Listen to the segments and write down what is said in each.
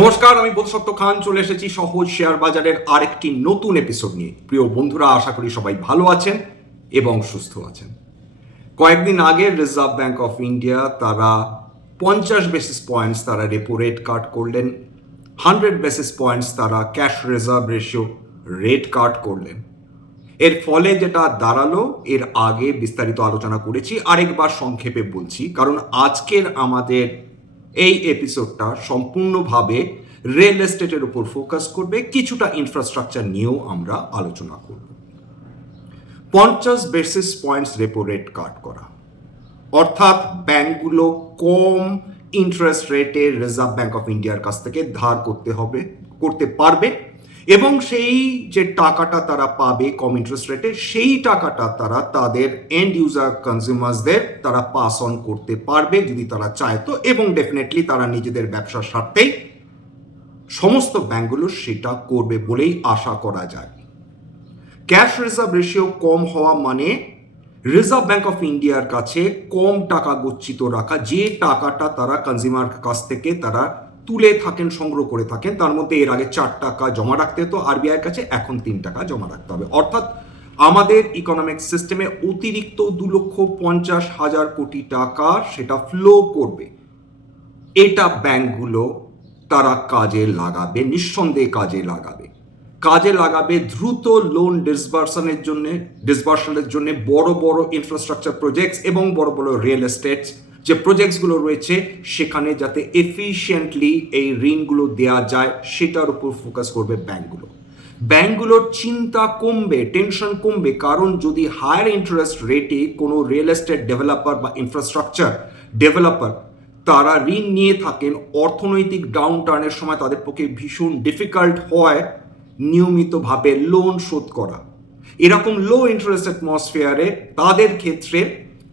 নমস্কার, আমি বোধসত্ত্ব খান, চলে এসেছি সহজ শেয়ার বাজারের আরেকটি নতুন এপিসোড নিয়ে। প্রিয় বন্ধুরা, আশা করি সবাই ভালো আছেন এবং সুস্থ আছেন। কয়েকদিন আগে রিজার্ভ ব্যাংক অফ ইন্ডিয়া তারা পঞ্চাশ বেসিস পয়েন্টস তারা রেপো রেট কাট করলেন হান্ড্রেড বেসিস পয়েন্টস তারা cash reserve ratio rate cut করলেন। এর ফলে যেটা দাঁড়াল, এর আগে বিস্তারিত আলোচনা করেছি, আরেকবার সংক্ষেপে বলছি, কারণ আজকের আমাদের এই এপিসোডটা সম্পূর্ণভাবে রিয়েল এস্টেটের উপর ফোকাস করবে। কিছুটা ইনফ্রাস্ট্রাকচার নিয়েও আমরা আলোচনা করব। পঞ্চাশ basis points repo rate cut করা। অর্থাৎ ব্যাংকগুলো কম ইন্টারেস্ট রেটে রিজার্ভ ব্যাঙ্ক অফ ইন্ডিয়ার কাছ থেকে ধার করতে হবে, করতে পারবে। এবং সেই যে টাকাটা তারা পাবে কম ইন্টারেস্ট রেটে সেই টাকাটা তারা তাদের এন্ড ইউজার কনজিউমার্সদের তারা পাস অন করতে পারবে যদি তারা চায় তো। এবং ডেফিনেটলি তারা নিজেদের ব্যবসার স্বার্থেই সমস্ত ব্যাঙ্কগুলো সেটা করবে বলেই আশা করা যায়। ক্যাশ রিজার্ভ রেশিও কম হওয়া মানে রিজার্ভ ব্যাঙ্ক অফ ইন্ডিয়ার কাছে কম টাকা গচ্ছিত রাখা, যে টাকাটা তারা কনজিউমার কাছ থেকে তারা তুলে থাকেন, সংগ্রহ করে থাকেন। তার মধ্যে এর আগে চার টাকা জমা রাখতে হতো, আরবিআইয়ের কাছে এখন তিন টাকা জমা রাখতে হবে। অর্থাৎ আমাদের ইকোনমিক সিস্টেমে অতিরিক্ত দু লক্ষ পঞ্চাশ হাজার কোটি টাকা সেটা ফ্লো করবে। এটা ব্যাংকগুলো তারা কাজে লাগাবে, নিঃসন্দেহে কাজে লাগাবে। কাজে লাগাবে দ্রুত লোন ডিসবার্সনের জন্য ডিসবার্সনের জন্য বড় বড় ইনফ্রাস্ট্রাকচার প্রজেক্টস এবং বড় বড় রিয়েল এস্টেট যে প্রজেক্টসগুলো রয়েছে, সেখানে যাতে এফিশিয়েন্টলি এই ঋণগুলো দেওয়া যায়, সেটার উপর ফোকাস করবে ব্যাঙ্কগুলো ব্যাঙ্কগুলোর চিন্তা কমবে টেনশন কমবে, কারণ যদি হায়ার ইন্টারেস্ট রেটে কোনো রিয়েল এস্টেট ডেভেলপার বা ইনফ্রাস্ট্রাকচার ডেভেলপার তারা ঋণ নিয়ে থাকেন, অর্থনৈতিক ডাউন টার্নের সময় তাদের পক্ষে ভীষণ ডিফিকাল্ট হয় নিয়মিতভাবে লোন শোধ করা। এরকম লো ইন্টারেস্ট অ্যাটমসফিয়ারে তাদের ক্ষেত্রে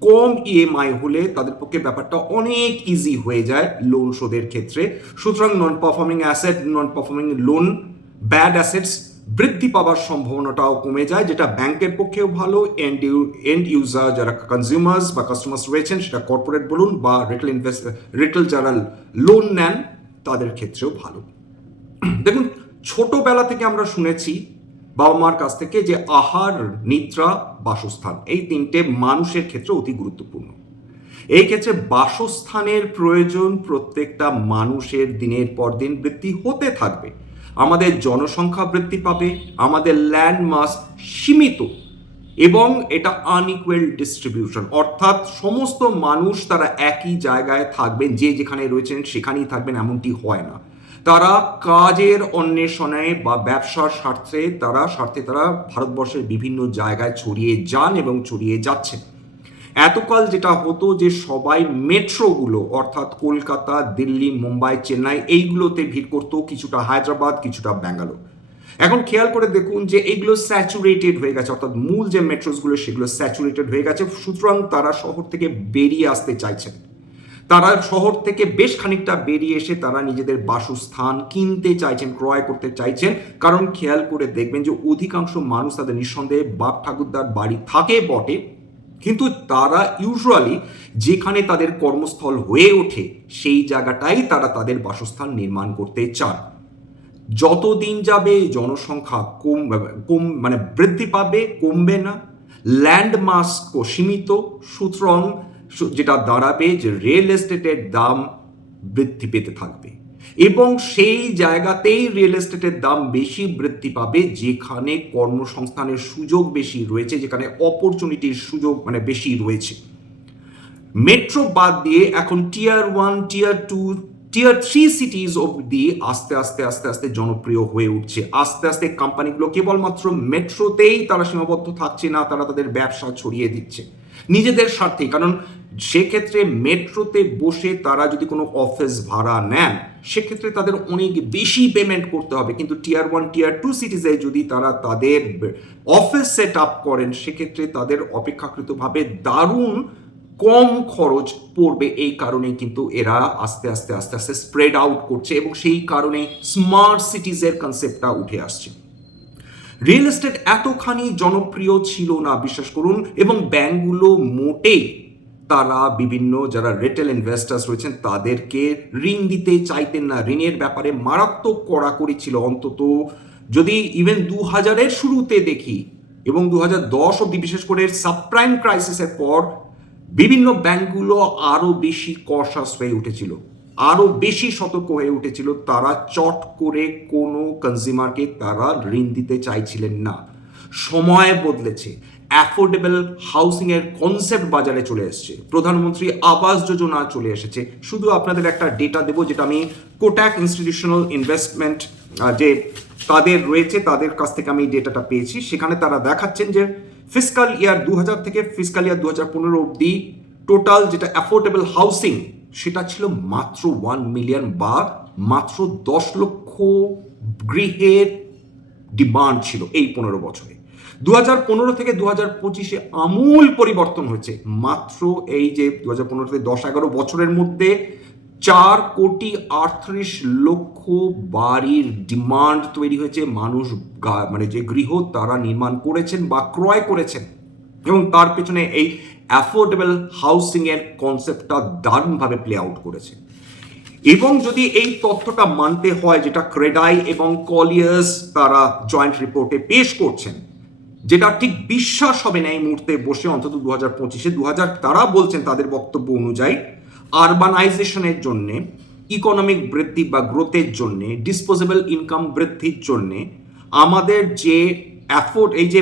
কম ইএমআই হলে তাদের পক্ষে ব্যাপারটা অনেক ইজি হয়ে যায় লোন শোধের ক্ষেত্রে। সুতরাং non performing asset non performing loan bad assets বৃদ্ধি পাওয়ার সম্ভাবনাটাও কমে যায়, যেটা ব্যাংকের পক্ষেও ভালো এন্ড ইউ এন্ড ইউজার যারা কনজিউমার্স বা কাস্টমার্স রয়েছেন, সেটা কর্পোরেট বলুন বা রিটেল ইনভেস্ট রিটেল যারা লোন নেন, তাদের ক্ষেত্রেও ভালো। দেখুন, ছোটবেলা থেকে আমরা শুনেছি বাবা মার কাছ থেকে যে আহার, নিদ্রা, বাসস্থান, এই তিনটে মানুষের ক্ষেত্রে অতি গুরুত্বপূর্ণ। এই ক্ষেত্রে বাসস্থানের প্রয়োজন প্রত্যেকটা মানুষের দিনের পর দিন বৃদ্ধি হতে থাকবে। আমাদের জনসংখ্যা বৃদ্ধি পাবে, আমাদের ল্যান্ড মাস সীমিত, এবং এটা আনইকুয়াল ডিস্ট্রিবিউশন অর্থাৎ সমস্ত মানুষ তারা একই জায়গায় থাকবেন, যে যেখানে রয়েছেন সেখানেই থাকবেন, এমনটি হয় না। তারা কাজের অন্বেষণে বা ব্যবসার স্বার্থে তারা স্বার্থে তারা ভারতবর্ষের বিভিন্ন জায়গায় ছড়িয়ে যান এবং ছড়িয়ে যাচ্ছেন। এতকাল যেটা হতো যে সবাই মেট্রোগুলো, অর্থাৎ কলকাতা, দিল্লি, মুম্বাই, চেন্নাই, এইগুলোতে ভিড় করতো কিছুটা হায়দ্রাবাদ, কিছুটা ব্যাঙ্গালোর। এখন খেয়াল করে দেখুন যে এগুলো স্যাচুরেটেড হয়ে গেছে, অর্থাৎ মূল যে মেট্রোসগুলো সেগুলো স্যাচুরেটেড হয়ে গেছে, সুতরাং তারা শহর থেকে বেরিয়ে আসতে চাইছেন। তারা শহর থেকে বেশ খানিকটা বেরিয়ে এসে তারা নিজেদের বাসস্থান কিনতে চাইছেন, ক্রয় করতে চাইছেন। কারণ খেয়াল করে দেখবেন যে অধিকাংশ মানুষ তাদের নিঃসন্দেহে বাপ ঠাকুরদার বাড়ি থাকে, বটে। কিন্তু তারা ইউজুয়ালি যেখানে তাদের কর্মস্থল হয়ে ওঠে, সেই জায়গাটাই তারা তাদের বাসস্থান নির্মাণ করতে চান। যত দিন যাবে জনসংখ্যা কম কম মানে বৃদ্ধি পাবে, কমবে না। ল্যান্ড মাস সীমিত। সুতরাং যেটা দাঁড়াবে যে রিয়েল এস্টেটের দাম বৃদ্ধি পেতে থাকবে। এবং সেই জায়গাতেই রিয়েল এস্টেটের দাম বেশি বৃদ্ধি পাবে, যেখানে কর্মসংস্থানের সুযোগ বেশি রয়েছে, যেখানে অপরচুনিটির সুযোগ মানে বেশি রয়েছে। মেট্রো বাদ দিয়ে এখন tier one tier two tier three cities অবধি আস্তে আস্তে আস্তে আস্তে জনপ্রিয় হয়ে উঠছে। আস্তে আস্তে কোম্পানিগুলো কেবলমাত্র মেট্রোতেই তারা সীমাবদ্ধ থাকছে না, তারা তাদের ব্যবসা ছড়িয়ে দিচ্ছে। নিজেদের স্বার্থে কারণ সেক্ষেত্রে মেট্রোতে বসে তারা যদি কোনো অফিস ভাড়া নেন, সেক্ষেত্রে তাদের অনেক বেশি পেমেন্ট করতে হবে। কিন্তু টিয়ার ওয়ান টিয়ার টু সিটিজে যদি তারা তাদের অফিস সেট আপ করেন, সেক্ষেত্রে তাদের অপেক্ষাকৃতভাবে দারুণ কম খরচ পড়বে। এই কারণে কিন্তু এরা আস্তে আস্তে আস্তে আস্তে স্প্রেড আউট করছে এবং সেই কারণে স্মার্ট সিটিজের কনসেপ্টটা উঠে আসছে। রিয়েল এস্টেট এতখানি জনপ্রিয় ছিল না, বিশ্বাস করুন, এবং ব্যাংকগুলো মোটেই তারা বিভিন্ন যারা রিটেল ইনভেস্টার্স রয়েছেন, তাদেরকে ঋণ দিতে চাইতেন না। ঋণের ব্যাপারে মারাত্মক কড়াকড়ি ছিল অন্তত যদি ইভেন দু হাজারের শুরুতে দেখি এবং দু হাজার দশ অব্দি বিশেষ করে সাবপ্রাইম ক্রাইসিসের পর, বিভিন্ন ব্যাংকগুলো আরও বেশি কশাস হয়ে উঠেছিল। আরও বেশি সতর্ক হয়ে উঠেছিল। তারা চট করে কোনো কনজিউমারকে তারা ঋণ দিতে চাইছিলেন না। সময় বদলেছে। অ্যাফোর্ডেবল হাউসিং এর কনসেপ্ট বাজারে চলে এসেছে। প্রধানমন্ত্রী আবাস যোজনা চলে এসেছে। শুধু আপনাদের একটা ডেটা দেবো, যেটা আমি কোটাক ইনস্টিটিউশনাল ইনভেস্টমেন্ট যে তাদের রয়েছে, তাদের কাছ থেকে আমি ডেটাটা পেয়েছি। সেখানে তারা দেখাচ্ছেন যে ফিসকাল ইয়ার দু হাজার থেকে ফিসকাল ইয়ার দু হাজার পনেরো অব্দি টোটাল যেটা অ্যাফোর্ডেবল হাউসিং সেটা ছিল মাত্র ওয়ান মিলিয়ন বা মাত্র দশ লক্ষ গৃহের ডিমান্ড ছিল এই পনেরো বছরে। দু থেকে দু পঁচিশে আমূল পরিবর্তন হয়েছে। মাত্র এই যে দু হাজার পনেরো থেকে দশ এগারো বছরের মধ্যে চার কোটি আটত্রিশ লক্ষ বাড়ির ডিমান্ড তৈরি হয়েছে। মানুষ মানে যে গৃহ তারা নির্মাণ করেছেন বা ক্রয় করেছেন। এবং তার পেছনে এই অ্যাফোর্ডেবল হাউসিং এর কনসেপ্টটা দারুণভাবে প্লে আউট করেছে। এবং যদি এই তথ্যটা মানতে হয়, যেটা ক্রেডাই এবং কলিয়ার্স তারা জয়েন্ট রিপোর্টে পেশ করছেন যেটা ঠিক বিশ্বাস হবে না এই মুহূর্তে বসে অন্তত দু হাজার পঁচিশে। দু হাজার তারা বলছেন তাদের বক্তব্য অনুযায়ী আরবানাইজেশনের জন্য ইকোনমিক বৃদ্ধি বা গ্রোথের জন্য ডিসপোজেবল ইনকাম বৃদ্ধির জন্য, আমাদের যে অ্যাফোর্ড এই যে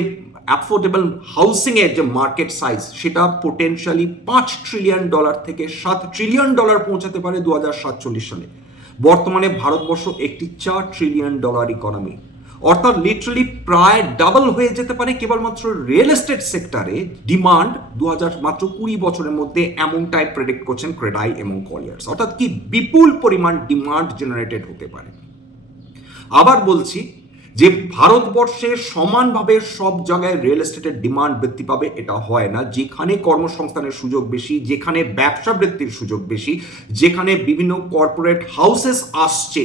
অ্যাফোর্ডেবল হাউসিংয়ের যে মার্কেট সাইজ সেটা পোটেনশিয়ালি পাঁচ ট্রিলিয়ন ডলার থেকে সাত ট্রিলিয়ন ডলার পৌঁছাতে পারে দু হাজার সাতচল্লিশ সালে। বর্তমানে ভারতবর্ষ একটি চার ট্রিলিয়ন ডলার ইকোনমি অর্থাৎ লিটারালি প্রায় ডাবল হয়ে যেতে পারে কেবলমাত্র রিয়েল এস্টেট সেক্টরে ডিমান্ড দু হাজার মাত্র কুড়ি বছরের মধ্যে এমনটাই প্রেডিক্ট করছেন ক্রেডাই এবং কলিয়ার্স অর্থাৎ কি বিপুল পরিমাণ ডিমান্ড জেনারেটেড হতে পারে। আবার বলছি যে ভারতবর্ষে সমানভাবে সব জায়গায় রিয়েল এস্টেটের ডিমান্ড বৃদ্ধি পাবে এটা হয় না। যেখানে কর্মসংস্থানের সুযোগ বেশি, যেখানে ব্যবসা বৃদ্ধির সুযোগ বেশি, যেখানে বিভিন্ন কর্পোরেট হাউসেস আসছে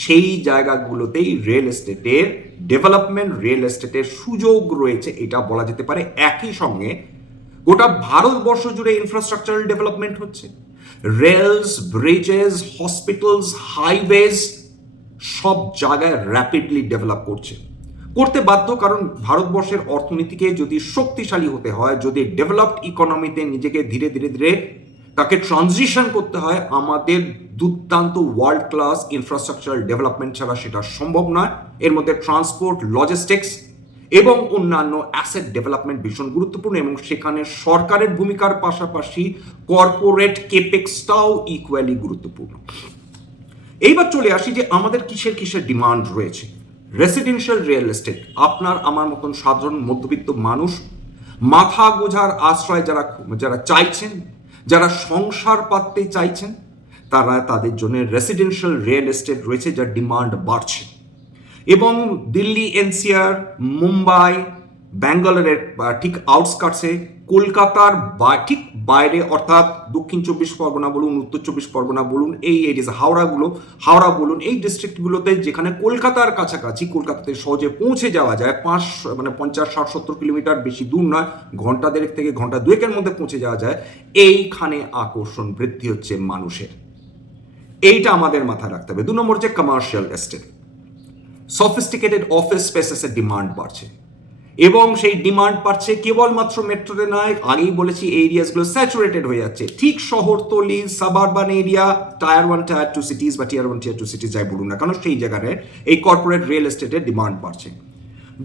সেই জায়গাগুলোতেই রিয়েল এস্টেটের ডেভেলপমেন্ট রিয়েল এস্টেটের সুযোগ রয়েছে, এটা বলা যেতে পারে একই সঙ্গে গোটা ভারতবর্ষ জুড়ে ইনফ্রাস্ট্রাকচারাল ডেভেলপমেন্ট হচ্ছে। রেলস ব্রিজেস হসপিটালস হাইওয়েজ সব জায়গায় র্যাপিডলি ডেভেলপ করছে। করতে বাধ্য কারণ ভারতবর্ষের অর্থনীতিকে যদি শক্তিশালী হতে হয়, যদি ডেভেলপড ইকোনমিতে নিজেকে ধীরে ধীরে ধীরে তাকে ট্রানজিশন করতে হয় আমাদের দুর্দান্ত ওয়ার্ল্ড ক্লাস ইনফ্রাস্ট্রাকচারাল ডেভেলপমেন্ট ছাড়া সেটা সম্ভব নয়। এর মধ্যে ট্রান্সপোর্ট লজিস্টিক্স এবং অন্যান্য অ্যাসেট ডেভেলপমেন্ট ভীষণ গুরুত্বপূর্ণ এবং সেখানে সরকারের ভূমিকার পাশাপাশি কর্পোরেট কেপেক্সটাও ইকুয়ালি গুরুত্বপূর্ণ। এইবার চলে আসি যে আমাদের কিসের কিসের ডিমান্ড রয়েছে। রেসিডেন্সিয়াল রিয়েল এস্টেট আপনার আমার মতন সাধারণ মধ্যবিত্ত মানুষ মাথা গোঝার আশ্রয় যারা যারা চাইছেন যারা সংসার পাততে চাইছেন, তারা তাদের জন্য রেসিডেন্সিয়াল রিয়েল এস্টেট রয়েছে, যার ডিমান্ড বাড়ছে। এবং দিল্লি এনসিআর, মুম্বাই ব্যাঙ্গালোরের ঠিক আউটস্কার্টসে কলকাতার বা- ঠিক বাইরে, অর্থাৎ দক্ষিণ চব্বিশ পরগনা বলুন, উত্তর চব্বিশ পরগনা বলুন, এই এরিয়াস হাওড়াগুলো, হাওড়া বলুন, এই ডিস্ট্রিক্টগুলোতে যেখানে কলকাতার কাছাকাছি, কলকাতাতে সহজে পৌঁছে যাওয়া যায়, পাঁচ মানে পঞ্চাশ, ষাট, সত্তর কিলোমিটার বেশি দূর নয়, ঘণ্টা দেড়েক থেকে ঘণ্টা দুয়েকের মধ্যে পৌঁছে যাওয়া যায়, এইখানে আকর্ষণ বৃদ্ধি হচ্ছে মানুষের। এইটা আমাদের মাথায় রাখতে হবে। দু নম্বর যে কমার্শিয়াল এস্টেট সফিস্টিকেটেড অফিস স্পেসেসের ডিমান্ড বাড়ছে। এবং সেই ডিমান্ড বাড়ছে কেবলমাত্র মেট্রোতে নয়, আগেই বলেছি এরিয়াসগুলো স্যাচুরেটেড হয়ে যাচ্ছে। ঠিক শহরতলি suburban area tier one tier two cities বা tier one tier two cities যাই বলুন না কেন, সেই জায়গায় এই কর্পোরেট রিয়েল এস্টেটের ডিমান্ড বাড়ছে।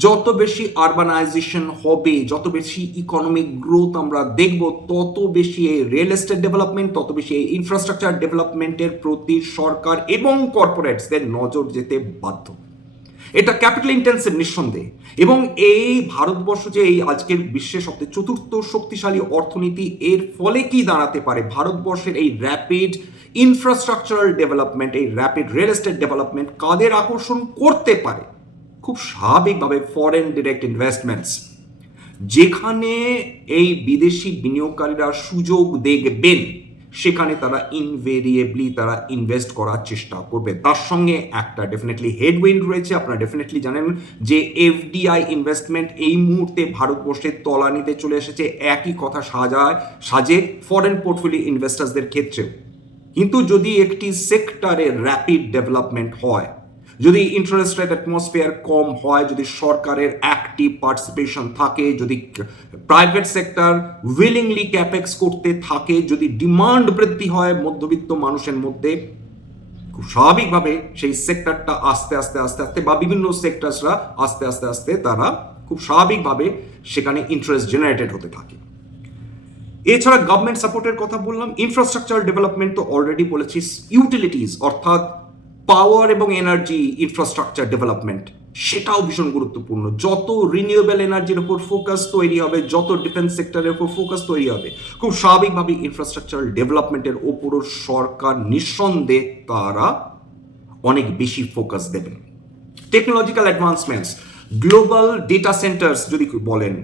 যত বেশি আরবানাইজেশন হবে, যত বেশি ইকোনমিক গ্রোথ আমরা দেখব, তত বেশি এই রিয়েল এস্টেট ডেভেলপমেন্ট তত বেশি এই ইনফ্রাস্ট্রাকচার ডেভেলপমেন্টের প্রতি সরকার এবং কর্পোরেটসদের নজর যেতে বাধ্য। এটা ক্যাপিটাল ইন্টেন্সিভ নিঃসন্দেহে। এবং এই ভারতবর্ষ যে এই আজকের বিশ্বের সবচেয়ে চতুর্থ শক্তিশালী অর্থনীতি, এর ফলে কি দাঁড়াতে পারে? ভারতবর্ষের এই র্যাপিড ইনফ্রাস্ট্রাকচারাল ডেভেলপমেন্ট এই র্যাপিড রিয়েল এস্টেট ডেভেলপমেন্ট কাদের আকর্ষণ করতে পারে? খুব স্বাভাবিকভাবে ফরেন ডিরেক্ট ইনভেস্টমেন্টস যেখানে এই বিদেশি বিনিয়োগকারীরা সুযোগ দেখবেন। সেখানে তারা ইনভেরিয়েবলি তারা ইনভেস্ট করার চেষ্টা করবে। তার সঙ্গে একটা ডেফিনেটলি হেডউইন্ড রয়েছে, আপনারা ডেফিনেটলি জানেন যে এফডিআই ইনভেস্টমেন্ট এই মুহূর্তে ভারতবর্ষের তলানিতে চলে এসেছে। একই কথা সাজায়, সাজে ফরেন পোর্টফোলিও ইনভেস্টার্সদের ক্ষেত্রে কিন্তু যদি একটি সেক্টরে র্যাপিড ডেভেলপমেন্ট হয় যদি ইন্টারেস্ট রেট অ্যাটমসফিয়ার কম হয়, যদি সরকারের অ্যাক্টিভ পার্টিসিপেশন থাকে, যদি প্রাইভেট সেক্টর উইলিংলি ক্যাপেক্স করতে থাকে, যদি ডিমান্ড বৃদ্ধি হয় মধ্যবিত্ত মানুষের মধ্যে, খুব স্বাভাবিকভাবে সেই সেক্টরটা আস্তে আস্তে আস্তে আস্তে বা বিভিন্ন সেক্টরসরা আস্তে আস্তে আস্তে তারা খুব স্বাভাবিকভাবে সেখানে ইন্টারেস্ট জেনারেটেড হতে থাকে। এছাড়া গভর্নমেন্ট সাপোর্টের কথা বললাম ইনফ্রাস্ট্রাকচার ডেভেলপমেন্ট তো অলরেডি বলেছি ইউটিলিটিস অর্থাৎ পাওয়ার এবং এনার্জি ইনফ্রাস্ট্রাকচার ডেভেলপমেন্ট সেটাও ভীষণ গুরুত্বপূর্ণ। যত রিনিউয়েবল এনার্জির উপর ফোকাস তৈরি হবে, যত ডিফেন্স সেক্টরের উপর ফোকাস তৈরি হবে, খুব স্বাভাবিকভাবে ইনফ্রাস্ট্রাকচার ডেভেলপমেন্টের ওপরও সরকার নিঃসন্দেহে তারা অনেক বেশি ফোকাস দেবেন। Technological advancements global data centres যদি বলেন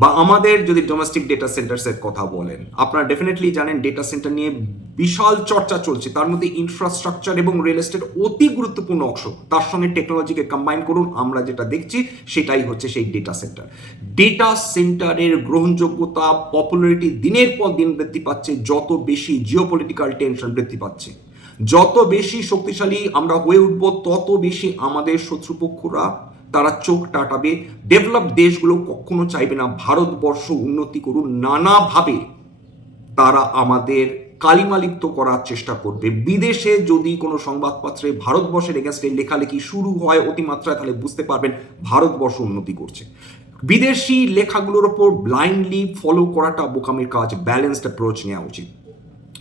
বা আমাদের যদি ডোমেস্টিক ডেটা সেন্টার্সের কথা বলেন, আপনারা ডেফিনেটলি জানেন ডেটা সেন্টার নিয়ে বিশাল চর্চা চলছে। তার মধ্যে ইনফ্রাস্ট্রাকচার এবং রিয়েল এস্টেট অতি গুরুত্বপূর্ণ অংশ। তার সঙ্গে টেকনোলজিকে কম্বাইন করুন, আমরা যেটা দেখছি সেটাই হচ্ছে সেই ডেটা সেন্টার ডেটা সেন্টারের গ্রহণযোগ্যতা পপুলারিটি দিনের পর দিন বৃদ্ধি পাচ্ছে, যত বেশি জিওপলিটিক্যাল টেনশন বৃদ্ধি পাচ্ছে। যত বেশি শক্তিশালী আমরা হয়ে উঠব, তত বেশি আমাদের শত্রুপক্ষরা তারা চোখ টাটাবে ডেভেলপ দেশগুলো কখনো চাইবে না ভারতবর্ষ উন্নতি করুন নানাভাবে তারা আমাদের কালিমালিপ্ত করার চেষ্টা করবে। বিদেশে যদি কোনো সংবাদপত্রে ভারতবর্ষের এগেনস্টে লেখালেখি শুরু হয় অতিমাত্রায়, তাহলে বুঝতে পারবেন ভারতবর্ষ উন্নতি করছে। বিদেশি লেখাগুলোর ওপর ব্লাইন্ডলি ফলো করাটা বোকামের কাজ ব্যালেন্সড অ্যাপ্রোচ নেওয়া উচিত।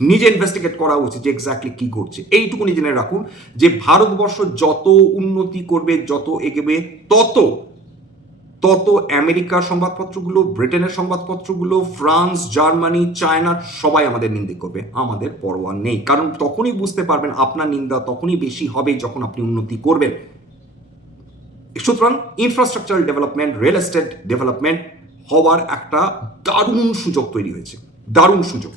নিজে ইনভেস্টিগেট করা উচিত যে এক্স্যাক্টলি কি করছে এইটুকুনি জেনে রাখুন যে ভারতবর্ষ যত উন্নতি করবে, যত এগোবে, তত তত আমেরিকার সংবাদপত্রগুলো, ব্রিটেনের সংবাদপত্রগুলো, ফ্রান্স, জার্মানি, চায়না, সবাই আমাদের নিন্দে করবে। আমাদের পরোয়া নেই। কারণ তখনই বুঝতে পারবেন আপনার নিন্দা তখনই বেশি হবে যখন আপনি উন্নতি করবেন। সুতরাং infrastructure development real estate development হওয়ার একটা দারুণ সুযোগ তৈরি হয়েছে। দারুণ সুযোগ।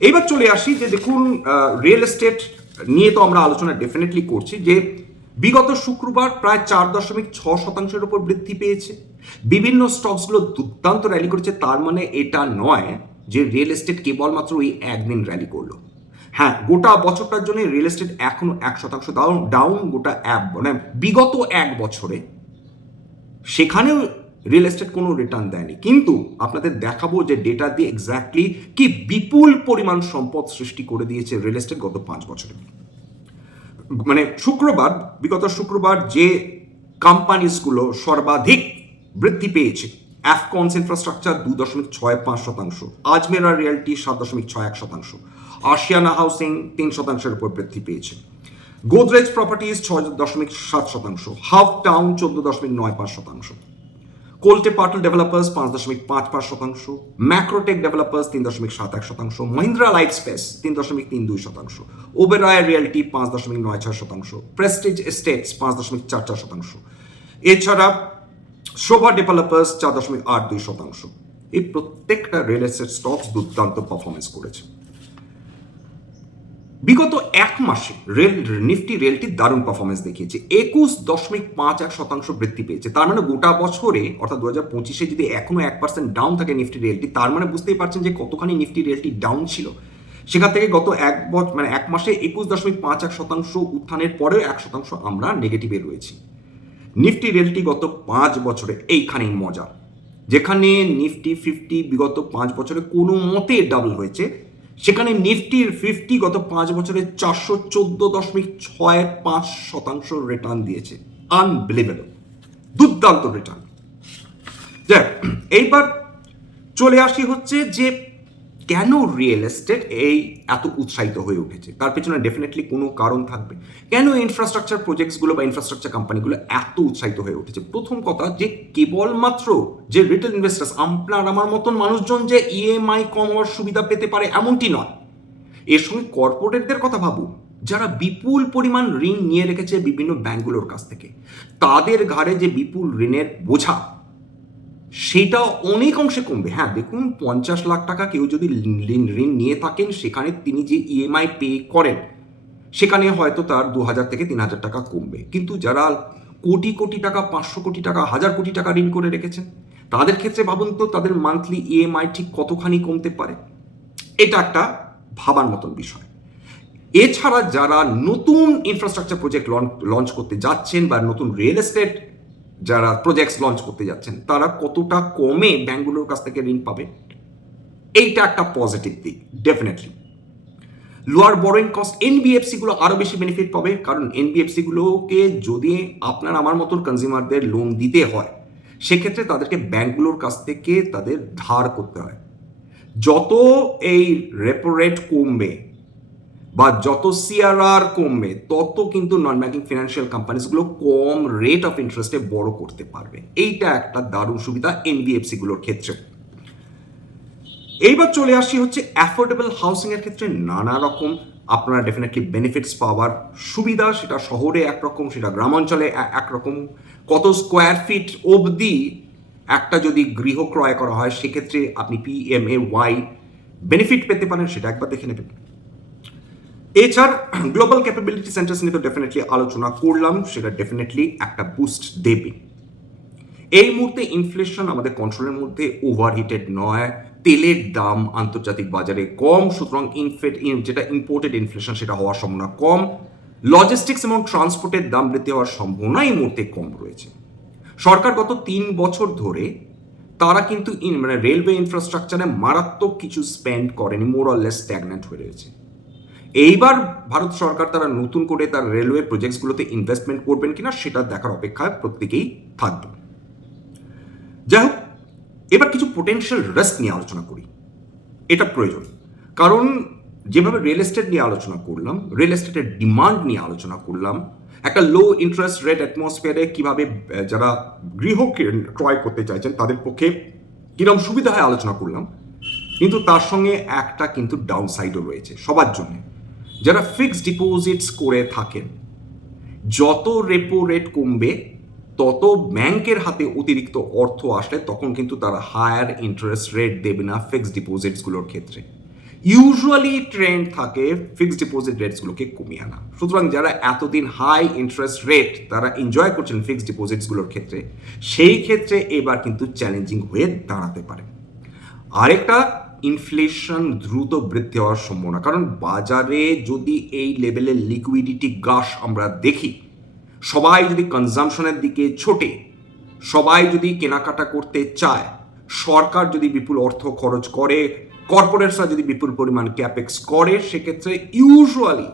এইবার চলে আসি যে দেখুন রিয়েল এস্টেট নিয়ে তো আমরা আলোচনা ডেফিনেটলি করছি যে বিগত শুক্রবার প্রায় চার দশমিক ছ শতাংশের উপর বৃদ্ধি পেয়েছে। বিভিন্ন স্টকসগুলো দুর্দান্ত র্যালি করেছে, তার মানে এটা নয় যে রিয়েল এস্টেট কেবলমাত্র ওই একদিন র্যালি করল। হ্যাঁ গোটা বছরটার জন্য রিয়েল এস্টেট এখনও এক শতাংশ ডাউন গোটা এক মানে বিগত এক বছরে। সেখানেও রিয়েল এস্টেট কোনো রিটার্ন দেয়নি। কিন্তু আপনাদের দেখাবো যে ডেটা দিয়ে এক্স্যাক্টলি কি বিপুল পরিমাণ সম্পদ সৃষ্টি করে দিয়েছে রিয়েল এস্টেট গত পাঁচ বছরে। মানে শুক্রবার, বিগত শুক্রবার যে কোম্পানিজগুলো সর্বাধিক বৃদ্ধি পেয়েছে অ্যাফকনস ইনফ্রাস্ট্রাকচার দু দশমিক ছয় পাঁচ শতাংশ আজমেরা রিয়েলটি সাত দশমিক ছয় এক শতাংশ আশিয়ানা হাউসিং তিন শতাংশের উপর বৃদ্ধি পেয়েছে। গোদরেজ প্রপার্টিজ ছয় দশমিক সাত শতাংশ হাফ টাউন চোদ্দ দশমিক নয় পাঁচ শতাংশ। কোল্টে পাটল ডেভেলপার্স পাঁচ দশমিক পাঁচ পাঁচ শতাংশ, ম্যাক্রোটেক ডেভেলপার্স তিন দশমিক সাত এক শতাংশ, মহিন্দ্রা লাইফ স্পেস তিন দশমিক তিন দুই শতাংশ, ওবেরয় রিয়েলটি পাঁচ দশমিক নয় ছয় শতাংশ, প্রেস্টিজ এস্টেটস পাঁচ দশমিক চার চার শতাংশ। এছাড়া শোভা ডেভেলপার্স চার দশমিক আট দুই শতাংশ। এই প্রত্যেকটা রিয়েল এস্টেট স্টকস দুর্দান্ত পারফরমেন্স করেছে। বিগত এক মাসে রেল, নিফটি রেলটি দারুণ পারফরমেন্স দেখিয়েছে। একুশ দশমিক পাঁচ এক শতাংশ বৃদ্ধি পেয়েছে। তার মানে গোটা বছরে, অর্থাৎ দু হাজার পঁচিশে যদি এখনও এক পার্সেন্ট ডাউন থাকে নিফটি রেলটি, তার মানে বুঝতেই পারছেন যে কতখানি নিফটি রেলটি ডাউন ছিল। সেখান থেকে গত এক বছর মানে এক মাসে একুশ দশমিক পাঁচ এক শতাংশ উত্থানের পরেও এক শতাংশ আমরা নেগেটিভে রয়েছি। নিফটি রেলটি গত পাঁচ বছরে এইখানেই মজা। যেখানে নিফটি, ফিফটি বিগত পাঁচ বছরে কোনো মতে ডাবল হয়েছে। সেখানে নিফটির ফিফটি গত পাঁচ বছরে চারশো চোদ্দ দশমিক ছয় পাঁচ শতাংশ রিটার্ন দিয়েছে। আনবিলিভেবল দুর্দান্ত রিটার্ন যাক এইবার চলে আসি হচ্ছে যে কেন রিয়েল এস্টেট এই এত উৎসাহিত হয়ে উঠেছে? তার পেছনে ডেফিনেটলি কোনো কারণ থাকবে। কেন ইনফ্রাস্ট্রাকচার প্রজেক্টসগুলো বা ইনফ্রাস্ট্রাকচার কোম্পানিগুলো এত উৎসাহিত হয়ে উঠেছে? প্রথম কথা যে কেবলমাত্র যে রিটেল ইনভেস্টার্স আপনার আমার মতন মানুষজন যে ইএমআই কম হওয়ার সুবিধা পেতে পারে এমনটি নয়। এর সঙ্গে কর্পোরেটদের কথা ভাবুন, যারা বিপুল পরিমাণ ঋণ নিয়ে রেখেছে বিভিন্ন ব্যাংকগুলোর কাছ থেকে। তাদের ঘাড়ে যে বিপুল ঋণের বোঝা সেটা অনেক অংশে কমবে। হ্যাঁ দেখুন, পঞ্চাশ লাখ টাকা কেউ যদি ঋণ নিয়ে থাকেন, সেখানে তিনি যে ইএমআই পে করেন, সেখানে হয়তো তার দু হাজার থেকে তিন হাজার টাকা কমবে। কিন্তু যারা কোটি কোটি টাকা, পাঁচশো কোটি টাকা, হাজার কোটি টাকা ঋণ করে রেখেছেন, তাদের ক্ষেত্রে ভাবুন তো, তাদের মান্থলি ইএমআই ঠিক কতখানি কমতে পারে? এটা একটা ভাবার মতন বিষয়। এছাড়া যারা নতুন ইনফ্রাস্ট্রাকচার প্রজেক্ট লঞ্চ করতে যাচ্ছেন বা নতুন রিয়েল এস্টেট যারা প্রজেক্টস লঞ্চ করতে যাচ্ছেন, তারা কতটা কমে ব্যাঙ্কগুলোর কাছ থেকে ঋণ পাবে? এইটা একটা পজিটিভ দিক definitely lower borrowing cost NBFC গুলো আরও বেশি বেনিফিট পাবে, কারণ এনবিএফসি গুলোকে যদি আপনার আমার মতন কনজিউমারদের লোন দিতে হয়, সেক্ষেত্রে তাদেরকে ব্যাঙ্কগুলোর কাছ থেকে তাদের ধার করতে হয়। যত এই রেপো রেট কমবে বা যত সিআরআর কমবে, তত কিন্তু নন ব্যাংকিং ফিনান্সিয়াল কোম্পানিজগুলো কম রেট অফ ইন্টারেস্টে বড় করতে পারবে। এইটা একটা দারুণ সুবিধা এনবিএফসি গুলোর ক্ষেত্রে। এইবার চলে আসি হচ্ছে অ্যাফোর্ডেবল হাউসিং এর ক্ষেত্রে। নানা রকম আপনারা ডেফিনেটলি বেনিফিটস পাওয়ার সুবিধা, সেটা শহরে একরকম, সেটা গ্রামাঞ্চলে একরকম। কত স্কোয়ার ফিট অবধি একটা যদি গৃহ ক্রয় করা হয়, সেক্ষেত্রে আপনি পিএমএ ওয়াই বেনিফিট পেতে পারেন, সেটা একবার দেখে নেবেন। এছাড়া গ্লোবাল ক্যাপাবিলিটি সেন্টার্স নিয়ে তো ডেফিনেটলি আলোচনা করলাম, সেটা ডেফিনেটলি একটা বুস্ট দেবে। এই মুহূর্তে ইনফ্লেশন আমাদের কন্ট্রোলের মধ্যে ওভারহিটেড নয়, তেলের দাম আন্তর্জাতিক বাজারে কম, সুতরাং ইনফেট যেটা ইম্পোর্টেড ইনফ্লেশন সেটা হওয়ার সম্ভাবনা কম। লজিস্টিক্স এবং ট্রান্সপোর্টের দাম বৃদ্ধি হওয়ার সম্ভাবনা এই মুহূর্তে কম রয়েছে। সরকার গত তিন বছর ধরে, তারা কিন্তু মানে রেলওয়ে ইনফ্রাস্ট্রাকচারে মারাত্মক কিছু স্পেন্ড করেনি মোরাললেস স্ট্যাগনেন্ট হয়ে রয়েছে। এইবার ভারত সরকার তারা নতুন করে তার রেলওয়ে প্রজেক্টসগুলোতে ইনভেস্টমেন্ট করবেন কিনা সেটা দেখার অপেক্ষায় প্রত্যেকেই থাকবে। যাই হোক, এবার কিছু পোটেনশিয়াল রিস্ক নিয়ে আলোচনা করি। এটা প্রয়োজন। কারণ যেভাবে রিয়েল এস্টেট নিয়ে আলোচনা করলাম রিয়েল এস্টেটের ডিমান্ড নিয়ে আলোচনা করলাম, একটা লো ইন্টারেস্ট রেট অ্যাটমসফিয়ারে কীভাবে যারা গৃহ ক্রয় করতে চাইছেন তাদের পক্ষে কীরকম সুবিধা হয় আলোচনা করলাম। কিন্তু তার সঙ্গে একটা কিন্তু ডাউন সাইডও রয়েছে সবার জন্য। যারা ফিক্সড ডিপোজিটস করে থাকেন, যত রেপো রেট কমবে, তত ব্যাংকের হাতে অতিরিক্ত অর্থ আসলে তখন কিন্তু তারা হায়ার ইন্টারেস্ট রেট দেবে না ফিক্সড ডিপোজিটসগুলোর ক্ষেত্রে। ইউজুয়ালি ট্রেন্ড থাকে ফিক্সড ডিপোজিট রেটসগুলোকে কমিয়ে আনা। সুতরাং যারা এতদিন হাই ইন্টারেস্ট রেট তারা এনজয় করছেন ফিক্সড ডিপোজিটসগুলোর ক্ষেত্রে, সেই ক্ষেত্রে এবার কিন্তু চ্যালেঞ্জিং হয়ে দাঁড়াতে পারে। আরেকটা ইনফ্লেশন দ্রুত বৃদ্ধি হওয়ার সম্ভাবনা। কারণ বাজারে যদি এই লেভেলের লিকুইডিটি গাশ আমরা দেখি, সবাই যদি কনজামশনের দিকে ছোটে, সবাই যদি কেনাকাটা করতে চায়, সরকার যদি বিপুল অর্থ খরচ করে কর্পোরেটসরা যদি বিপুল পরিমাণ ক্যাপেক্স করে, সেক্ষেত্রে ইউজুয়ালি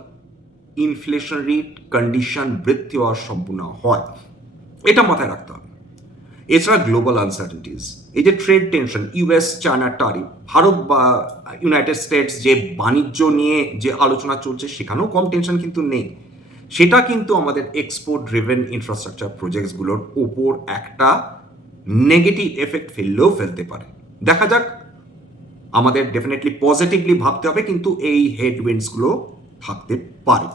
ইনফ্লেশনারি কন্ডিশন বৃদ্ধি হওয়ার সম্ভাবনা হয়। এটা মাথায় রাখতে হবে। এছাড়া গ্লোবাল আনসার্টেনিটিস এই যে trade tension US China tariff Bharat বা ইউনাইটেড স্টেটস যে বাণিজ্য নিয়ে যে আলোচনা চলছে, সেখানেও কম টেনশন কিন্তু নেই। সেটা কিন্তু আমাদের এক্সপোর্ট ড্রিভেন ইনফ্রাস্ট্রাকচার প্রজেক্টসগুলোর ওপর একটা নেগেটিভ এফেক্ট ফেললেও ফেলতে পারে। দেখা যাক, আমাদের ডেফিনেটলি পজিটিভলি ভাবতে হবে, কিন্তু এই হেডউইন্ডসগুলো থাকতে পারে।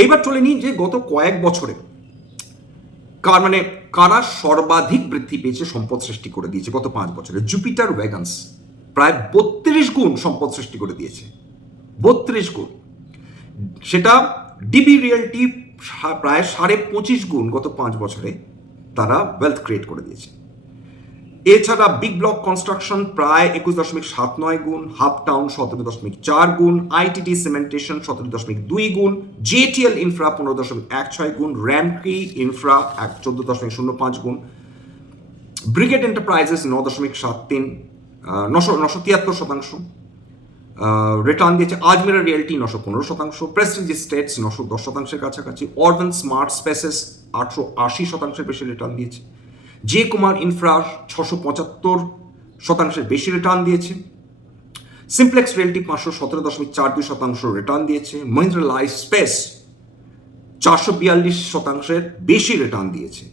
এইবার চলে নিই যে গত কয়েক বছরে, কার মানে কারা সর্বাধিক বৃদ্ধি পেয়েছে সম্পদ সৃষ্টি করে দিয়েছে গত পাঁচ বছরে? জুপিটার ওয়াগান্স প্রায় বত্রিশ গুণ সম্পদ সৃষ্টি করে দিয়েছে। বত্রিশ গুণ। সেটা ডিবি রিয়েলটি প্রায় সাড়ে পঁচিশ গুণ গত পাঁচ বছরে তারা ওয়েলথ ক্রিয়েট করে দিয়েছে। এছাড়া বিগ ব্লক কনস্ট্রাকশন প্রায় একুশ দশমিক সাত নয় গুণ হাফ টাউন সতেরো দশমিক চার গুণ আইটিটি সিমেন্টেশন সতেরো দশমিক দুই গুণ জেটিএল ইনফ্রা পনেরো দশমিক এক ছয় গুণ র্যামকি ইনফ্রা এক চোদ্দ দশমিক শূন্য পাঁচ গুণ ব্রিগেড এন্টারপ্রাইজেস ন দশমিক সাত তিন নশো নশো তিয়াত্তর শতাংশ রিটার্ন দিয়েছে আজমেরা রিয়েলটি নশো পনেরো শতাংশ প্রেস্টিজ স্টেটস নশো দশ শতাংশের কাছাকাছি অরবান স্মার্ট স্পেসেস আটশো আশি শতাংশের বেশি রিটার্ন দিয়েছে। জে কুমার ইনফ্রা ছশো পঁচাত্তর শতাংশের বেশি রিটার্ন দিয়েছে। সিমপ্লেক্স রিয়েলটি পাঁচশো সতেরো দশমিক চার দুই শতাংশ রিটার্ন দিয়েছে। মহিন্দ্রা লাইফ স্পেস চারশো বিয়াল্লিশ শতাংশের বেশি রিটার্ন দিয়েছে।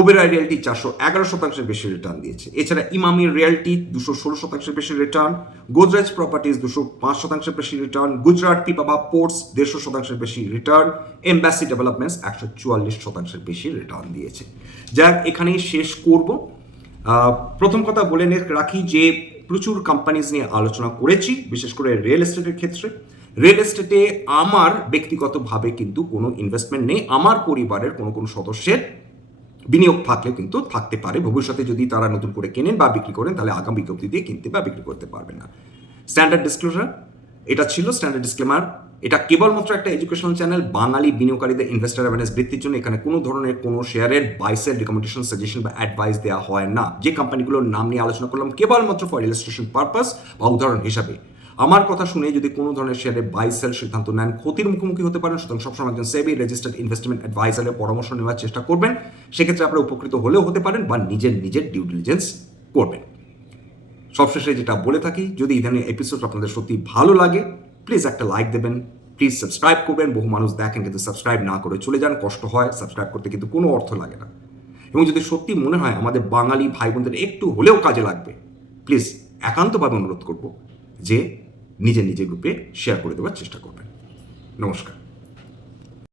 ওবেরাই রিয়েলটি চারশো এগারো শতাংশের বেশি রিটার্ন দিয়েছে। এছাড়া ইমামি রিয়েলটি দুশো ষোলো শতাংশের বেশি রিটার্ন গোদরেজ প্রপার্টিজ দুশো পাঁচ শতাংশের বেশি রিটার্ন গুজরাট পিপাবা পোর্টস দেড়শো শতাংশের বেশি রিটার্ন এম্বাসি ডেভেলপমেন্টস একশো চুয়াল্লিশ শতাংশের বেশি রিটার্ন দিয়েছে। যাক এখানেই শেষ করব। প্রথম কথা বলে রাখি যে প্রচুর কোম্পানিজ নিয়ে আলোচনা করেছি, বিশেষ করে রিয়েল এস্টেটের ক্ষেত্রে। রিয়েল এস্টেটে আমার ব্যক্তিগতভাবে কিন্তু কোনো ইনভেস্টমেন্ট নেই, আমার পরিবারের কোনো কোনো সদস্যের বিনিয়োগ থাকলেও কিন্তু থাকতে পারে। ভবিষ্যতে যদি তারা নতুন করে কেনেন বা বিক্রি করেন, তাহলে আগামী বিজ্ঞপ্তি দিয়ে কিনতে বা বিক্রি করতে পারবেন না। স্ট্যান্ডার্ড ডিসক্লোজার এটা ছিল স্ট্যান্ডার্ড ডিসক্লেমার এটা কেবলমাত্র একটা এডুকেশনাল চ্যানেল বাঙালি বিনিয়োগকারীদের ইনভেস্টার অ্যাওয়ারনেস বৃদ্ধির জন্য এখানে কোনো ধরনের কোনো শেয়ারের বাইসের রিকমেন্ডেশন সাজেশন বা অ্যাডভাইস দেওয়া হয় না। যে কোম্পানিগুলোর নাম নিয়ে আলোচনা করলাম, কেবলমাত্র ফর ইলাস্ট্রেশন পারপাস বা উদাহরণ হিসাবে। আমার কথা শুনে যদি কোনো ধরনের শেয়ারে বাই সেল সিদ্ধান্ত নেন, ক্ষতির মুখোমুখি হতে পারেন, সুতরাং সবসময় একজন সেবি রেজিস্টার্ড ইনভেস্টমেন্ট অ্যাডভাইজারের পরামর্শ নেওয়ার চেষ্টা করবেন। সেক্ষেত্রে আপনারা উপকৃত হলেও হতে পারেন বা নিজের নিজের ডিউ ডিলিজেন্স করবেন। সবশেষে যেটা বলে থাকি, যদি এই ধরনের এপিসোড আপনাদের সত্যি ভালো লাগে প্লিজ একটা লাইক দেবেন প্লিজ সাবস্ক্রাইব করবেন। বহু মানুষ দেখেন কিন্তু সাবস্ক্রাইব না করে চলে যান, কষ্ট হয় সাবস্ক্রাইব করতে কিন্তু কোনো অর্থ লাগে না। এবং যদি সত্যি মনে হয় আমাদের বাঙালি ভাই বোনদের একটু হলেও কাজে লাগবে প্লিজ একান্তভাবে অনুরোধ করব যে নিজের নিজে গ্রুপে শেয়ার করে দেওয়ার চেষ্টা করবেন। নমস্কার।